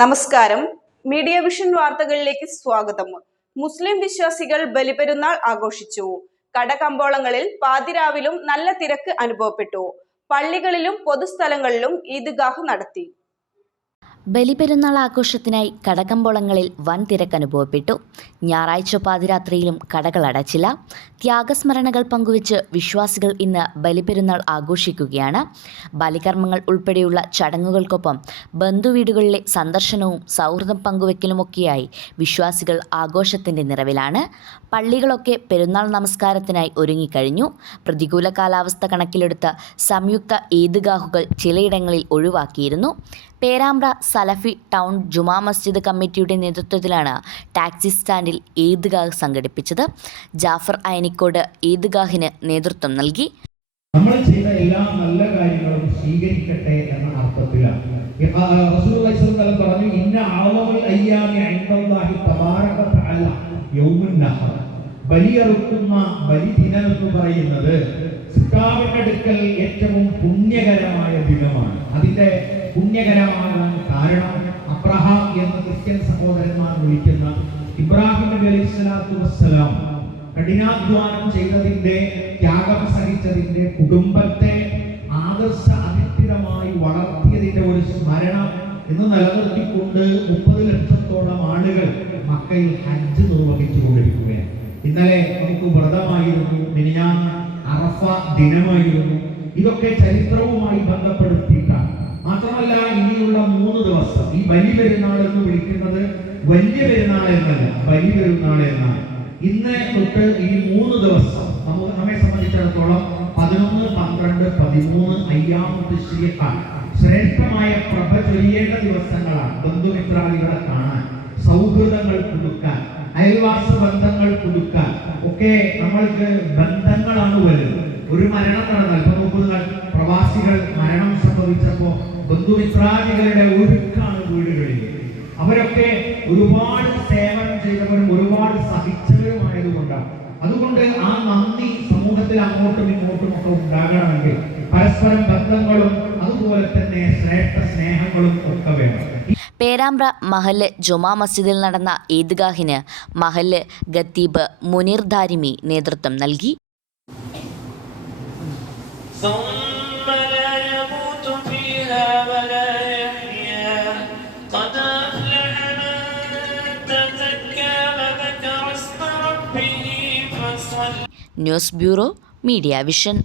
നമസ്കാരം. Media vision വാർത്തകളിലേക്ക് സ്വാഗതം. മുസ്ലിം വിശ്വാസികൾ ബലിപെരുന്നാൾ ആഘോഷിച്ചു. കടകമ്പോളങ്ങളിൽ പാതിരാവിലും നല്ല തിരക്ക് അനുഭവപ്പെട്ടു. പള്ളികളിലും പൊതുസ്ഥലങ്ങളിലും ഈദ്ഗാഹ് നടത്തി. ബലിപെരുന്നാൾ ആഘോഷത്തിനായി കടകമ്പോളങ്ങളിൽ വൻ തിരക്ക് അനുഭവപ്പെട്ടു. ഞായറാഴ്ച പാതിരാത്രിയിലും കടകൾ അടച്ചില്ല. ത്യാഗസ്മരണകൾ പങ്കുവച്ച് വിശ്വാസികൾ ഇന്ന് ബലിപെരുന്നാൾ ആഘോഷിക്കുകയാണ്. ബലികർമ്മങ്ങൾ ഉൾപ്പെടെയുള്ള ചടങ്ങുകൾക്കൊപ്പം ബന്ധുവീടുകളിലെ സന്ദർശനവും സൗഹൃദം പങ്കുവെക്കലുമൊക്കെയായി വിശ്വാസികൾ ആഘോഷത്തിൻ്റെ നിറവിലാണ്. പള്ളികളൊക്കെ പെരുന്നാൾ നമസ്കാരത്തിനായി ഒരുങ്ങിക്കഴിഞ്ഞു. പ്രതികൂല കാലാവസ്ഥ കണക്കിലെടുത്ത് സംയുക്ത ഈദ്ഗാഹുകൾ ചിലയിടങ്ങളിൽ ഒഴിവാക്കിയിരുന്നു. പേരാമ്പ്ര സലഫി ടൗൺ ജുമാ മസ്ജിദ് കമ്മിറ്റിയുടെ നേതൃത്വത്തിലാണ് ടാക്സി സ്റ്റാൻഡിൽ ഈദ്ഗാഹ് സംഘടിപ്പിച്ചത്. ജാഫർ അയനിക്കോട് ഈദ്ഗാഹിന് നേതൃത്വം നൽകി. നമ്മൾ ചെയ്ത എല്ലാ നല്ല കാര്യങ്ങളും സ്വീകരിക്കട്ടെ എന്ന അർത്ഥത്തിലാണ് റസൂലുള്ളാഹി സ്വല്ലല്ലാഹു പറഞ്ഞു, ഇന്ന അഅളമുൽ അയ്യാമി ഇൻദല്ലാഹി തബാറക വതആല യൗമുൻ നഹർ. ബലിയറുക്കുന്ന ബലിദിനം എന്ന് പറയുന്നത് സൃഷ്ടാവിന്റെ അടുക്കൽ ഏറ്റവും പുണ്യകരമായ ദിനമാണ്. അതിന്റെ പുണ്യകരമാകാൻ കാരണം അബ്രഹാം എന്ന ക്രിസ്ത്യൻ സഹോദരന്മാർ വിളിക്കുന്ന ഇബ്രാഹിം നബി അലൈഹി സ്വലാത്തു വസ്സലാം കഠിനാധ്വാനം ചെയ്തതിന്റെ, ത്യാഗം സഹിച്ചതിന്റെ, കുടുംബത്തെ ആദർശ അധിഷ്ഠിതമായി വളർത്തിയതിന്റെ ഒരു സ്മരണം എന്ന് നിലനിർത്തിക്കൊണ്ട് 30 ലക്ഷത്തോളം ആളുകൾ മക്കയിൽ ഹജ്ജ് നിർവഹിച്ചുകൊണ്ടിരിക്കുകയാണ്. ഇന്നലെ നമുക്ക് വ്രതമായിരുന്നു, മിനിഞ്ഞാന്ന് അറഫ ദിനമായിരുന്നു. ഇതൊക്കെ ചരിത്രവുമായി ബന്ധപ്പെടുത്തിയിട്ടാണ്. മാത്രമല്ല, ഇനിയുള്ള 3 ദിവസം ഈ ബലി പെരുന്നാൾ എന്ന് വിളിക്കുന്നത് വലിയ പെരുന്നാൾ എന്നല്ല, ബലി പെരുന്നാൾ എന്നാണ്. ഇന്ന് തൊട്ട് ഈ 3 ദിവസം നമ്മെ സംബന്ധിച്ചിടത്തോളം 11, 12, 13 അയ്യാമുൽ തശ്രീഖാണ്. ശ്രേഷ്ഠമായ പ്രഭ ചൊരിയേണ്ട ദിവസങ്ങളാണ്. ബന്ധുമിത്രാദികളെ കാണാൻ, സൗഹൃദങ്ങൾ പുതുക്കാൻ, അയൽവാസ ബന്ധങ്ങൾ പുതുക്കാൻ ഒക്കെ നമ്മൾക്ക് ബന്ധങ്ങളാണ് വരുന്നത്. ഒരു മരണം നടന്നാൽ, ഇപ്പൊ നോക്കുക, പ്രവാസികൾ മരണം സംഭവിച്ചപ്പോ ബന്ധുമിത്രാദികളുടെ ഒരുക്കാണ് വീടുകളിൽ. അവരൊക്കെ ഒരുപാട് സേവനം ചെയ്തവരും ഒരുപാട് സഹിച്ചവരുമായതുകൊണ്ടാണ്. അതുകൊണ്ട് ആ നന്ദി സമൂഹത്തിൽ അങ്ങോട്ടും ഇങ്ങോട്ടും ഒക്കെ ഉണ്ടാകണമെങ്കിൽ പരസ്പരം ബന്ധങ്ങളും അതുപോലെ തന്നെ ശ്രേഷ്ഠ സ്നേഹങ്ങളും ഒക്കെ വേണം. പേരാമ്പ്ര മഹല്ല് ജുമാ മസ്ജിദിൽ നടന്ന ഈദ്ഗാഹിന് മഹല്ല് ഖത്തീബ് മുനീർ ദാരിമി നേതൃത്വം നൽകി. News bureau, media vision.